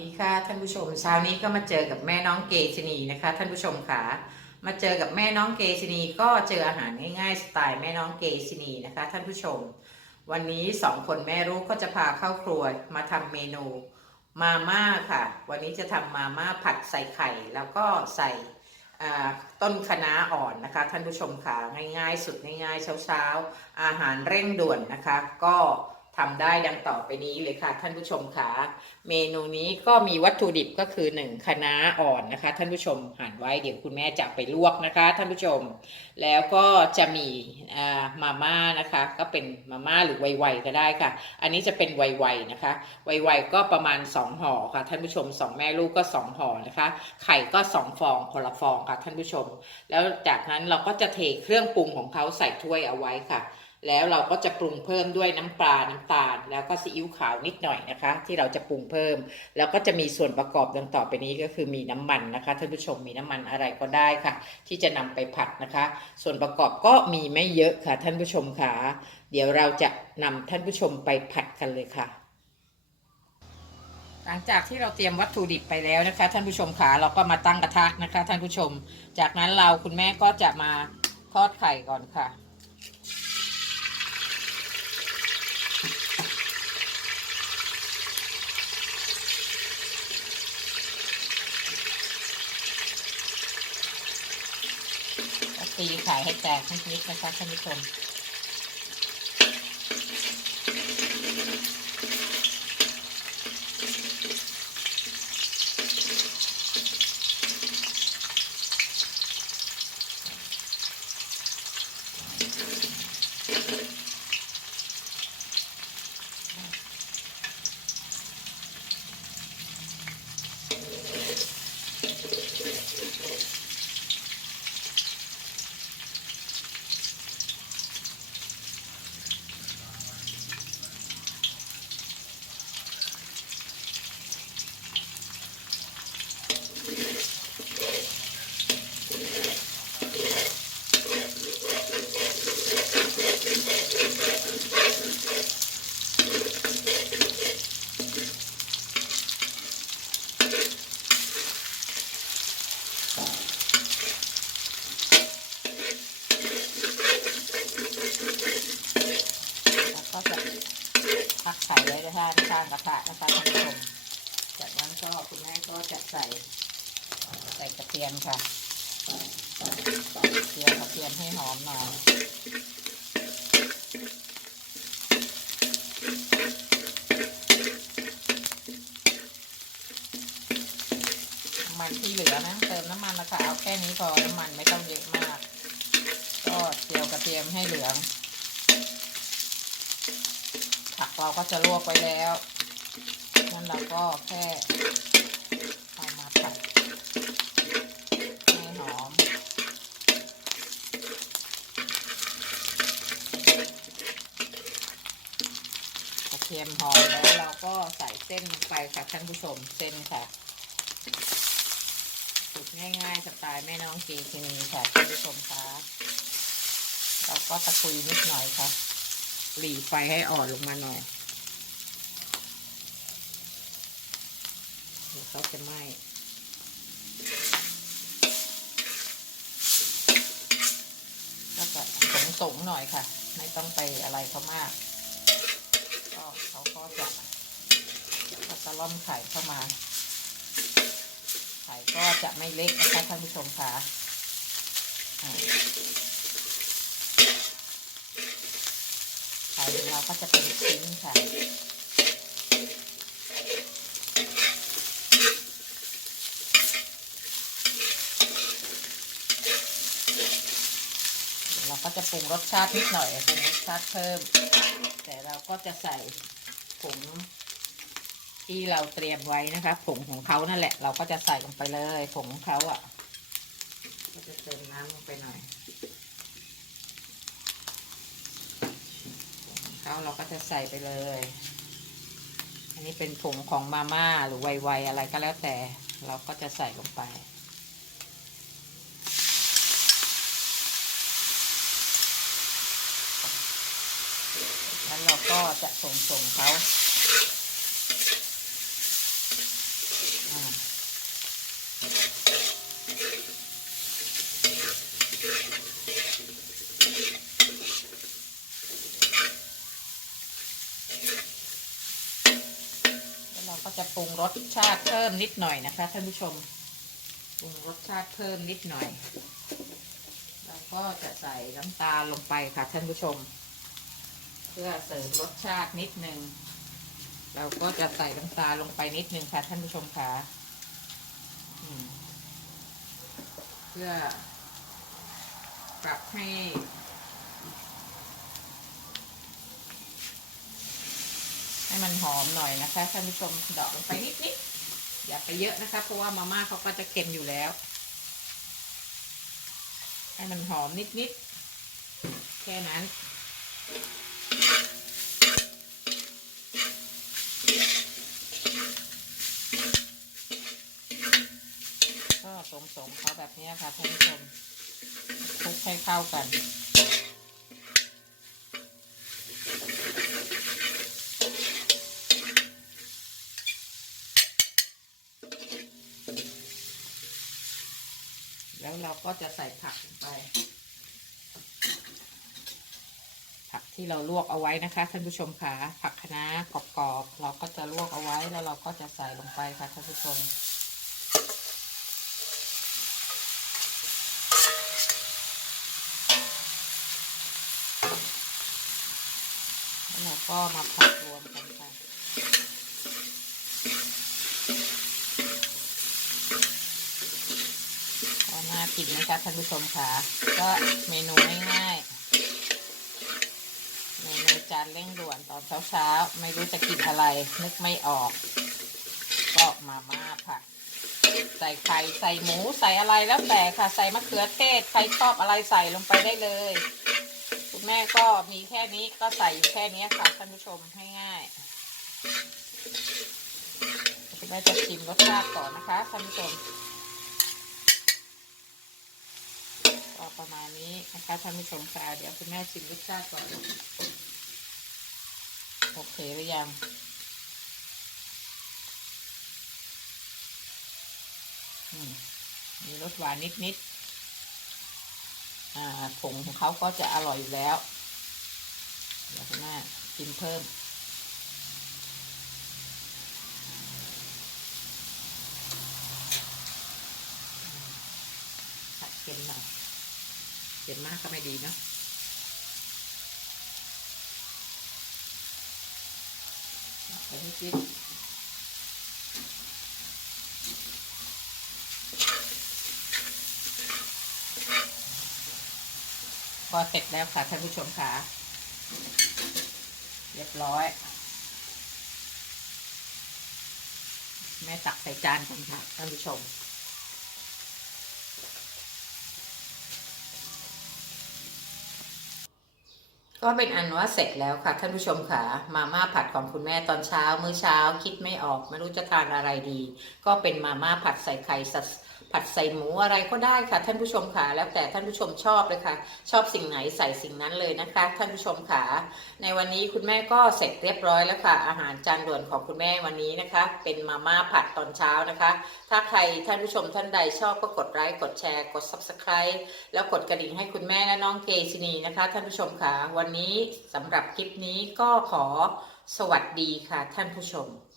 ดีค่ะท่านผู้ชมเช้านี้ก็มาเจอกับแม่น้องเกชนีนะคะ ท่านผู้ชมค่ะมาเจอกับแม่น้องเกชนีก็เจออาหารง่ายๆสไตล์แม่น้องเกชนีนะคะ ท่านผู้ชม วันนี้สองคนแม่ลูกก็จะพาเข้าครัวมาทำเมนูมาม่าค่ะ วันนี้จะทำมาม่าผัดใส่ไข่ แล้วก็ใส่ต้นคะน้าอ่อนนะคะ ท่านผู้ชมค่ะง่ายๆ สุดง่ายๆเช้าๆอาหารเร่งด่วนนะคะ ก็ ทำได้ดังต่อไปนี้เลยค่ะท่านผู้ชมค่ะเมนูนี้ก็มีวัตถุดิบก็คือ1คะน้าอ่อนนะคะ ท่านผู้ชมหั่นไว้เดี๋ยวคุณแม่จะไปลวกนะคะ ท่านผู้ชม แล้วก็จะมีอ่ามาม่านะคะ ก็เป็นมาม่าหรือไวๆก็ได้ค่ะ อันนี้จะเป็นไวๆนะคะ ไวๆก็ประมาณ 2ห่อค่ะ ท่านผู้ชม 2 แม่ลูกก็ 2ห่อนะคะ ไข่ก็ 2 ฟองคนละฟองค่ะท่านผู้ชม แล้วจากนั้นเราก็จะเทเครื่องปรุงของเขาใส่ถ้วยเอาไว้ค่ะ แล้วเราก็จะปรุงเพิ่มด้วยน้ำปลา น้ำตาล แล้วก็ซีอิ๊วขาวนิดหน่อยนะคะ ที่เราจะปรุงเพิ่ม แล้วก็จะมีส่วนประกอบดังต่อไปนี้ก็คือมีน้ำมันนะคะท่านผู้ชมมีน้ำมันอะไรก็ได้ค่ะ ที่จะนำไปผัดนะคะ ส่วนประกอบก็มีไม่เยอะค่ะท่านผู้ชมค่ะเดี๋ยวเราจะนำท่านผู้ชมไปผัดกันเลยค่ะหลังจากที่เราเตรียมวัตถุดิบไปแล้วนะคะ ท่านผู้ชมค่ะเราก็มาตั้งกระทะนะคะ ท่านผู้ชม จากนั้นเราคุณแม่ก็จะมาทอดไข่ก่อนค่ะ ตีไข่ให้แตกนิดนะคะท่านผู้ชม แล้วก็จะพักไข่ไว้ด้านข้างกระทะนะคะท่านผู้ชม จากนั้นก็คุณแม่ก็จะ ใส่ ใส่กระเทียมค่ะเจียวกระเทียมให้หอมหน่อยน้ำมันที่เหลือนะ เติมน้ำมันนะคะเอาแค่นี้พอน้ำมันไม่ต้องเยอะมาก ก็เจียวกระเทียมให้เหลืองผักเราก็จะลวกไว้แล้ว นั่นเราก็แค่เอามาผัดให้หอม กระเที ยมหอมแล้วเราก็ใส่เส้นไปค่ะท่านผู้ชมเส้นค่ะสูตรง่ายๆสไตล์แม่น้องเกทีนีค่ะท่านผู้ชมคะเราก็ตะกุยนิดหน่อยค่ะหลีไฟให้อ่อนลงมาหน่อยเดี๋ยวเขาจะไหม้ก็จะสงสงๆหน่อยค่ะ ไม่ต้องไปอะไรเขามาก เขาก็จะก็จะล่อมไข่เข้ามา ไข่ก็จะไม่เล็กนะคะท่านผู้ชมค่ะไข่เราก็จะเป็นชิ้นค่ะ เรา ก็จะปรุงรสชาตินิดหน่อยปรุงรสชาติเพิ่ม แต่เราก็จะใส่ผงที่เราเตรียมไว้นะคะผงของเขานั่นแหละ เราก็จะใส่ลงไปเลยผงของเขาอะ ก็จะเติมน้ำลงไปหน่อยเขาเราก็จะใส่ไปเลย อันนี้เป็นผงของมาม่าหรือไวๆอะไรก็แล้วแต่ เราก็จะใส่ลงไป ก็จะส่งส่งเขาเราก็จะปรุงรสชาติเพิ่มนิดหน่อยนะคะท่านผู้ชม ปรุงรสชาติเพิ่มนิดหน่อย เราก็จะใส่น้ำตาลลงไปค่ะท่านผู้ชม เพื่อเสริมรสชาตินิดนึง เราก็จะใส่น้ำตาลลงไปนิดนึงค่ะท่านผู้ชมค่ะเพื่อปรับให้ ให้มันหอมหน่อยนะคะท่านผู้ชมดอกลงไปนิดนิดๆอย่าไปเยอะนะคะ เพราะว่ามาม่าเขาก็จะเค็มอยู่แล้ว ให้มันหอมนิดนิดๆแค่นั้น ก็สมสมเขาแบบนี้ค่ะท่านผู้ชมคลุกให้เข้ากันแล้วเราก็จะใส่ผักลงไป ผัก ที่เราลวกเอาไว้นะคะท่านผู้ชมค่ะผักคะน้ากรอบๆเราก็จะลวกเอาไว้แล้วเราก็จะใส่ลงไปค่ะท่านผู้ชมแล้วเราก็มาผัดรวมกันค่ะก็น่ากินนะคะท่านผู้ชมค่ะ ก็เมนูง่ายๆ เร่งด่วนตอนเช้าๆ ไม่รู้จะกินอะไร นึกไม่ออก ก็มาม่าผัดใส่ไข่ใส่หมูใส่อะไรแล้วแต่ค่ะ ใส่มะเขือเทศใครชอบอะไรใส่ลงไปได้เลยคุณแม่ก็มีแค่นี้ก็ใส่แค่นี้ค่ะท่านผู้ชมให้ง่ายคุณแม่จะชิมรสชาติก่อนนะคะท่านผู้ชมก็ประมาณนี้นะคะท่านผู้ชมค่ะเดี๋ยวคุณแม่ชิมรสชาติก่อน โอเคหรือยังมีรสหวานนิดๆอ่าผงของเขาก็จะอร่อยอยู่แล้ว เดี๋ยวคุณแม่กินเพิ่มผัดเค็มหน่อยเค็มมากก็ไม่ดีเนาะ ไปนิดนิดพอเสร็จแล้วค่ะท่านผู้ชมค่ะ เรียบร้อย แม่ตักใส่จานกันค่ะท่านผู้ชม ก็เป็นอันว่าเสร็จแล้วค่ะท่านผู้ชมค่ะ มาม่าผัดของคุณแม่ตอนเช้ามื้อเช้าคิดไม่ออก ไม่รู้จะทานอะไรดี ก็เป็นมาม่าผัดใส่ไข่สัส ผัดใส่หมูอะไรก็ได้ค่ะ ท่านผู้ชมค่ะแล้วแต่ท่านผู้ชมชอบเลยค่ะ ชอบสิ่งไหนใส่สิ่งนั้นเลยนะคะ ท่านผู้ชมค่ะในวันนี้คุณแม่ก็เสร็จเรียบร้อยแล้วค่ะ อาหารจานด่วนของคุณแม่วันนี้นะคะ เป็นมาม่าผัดตอนเช้านะคะ ถ้าใครท่านผู้ชมท่านใดชอบก็กดไลค์กดแชร์กด subscribe แล้วกดกระดิ่งให้คุณแม่และน้องเกซินีนะคะ ท่านผู้ชมค่ะวันนี้สำหรับคลิปนี้ก็ขอสวัสดีค่ะ ท่านผู้ชม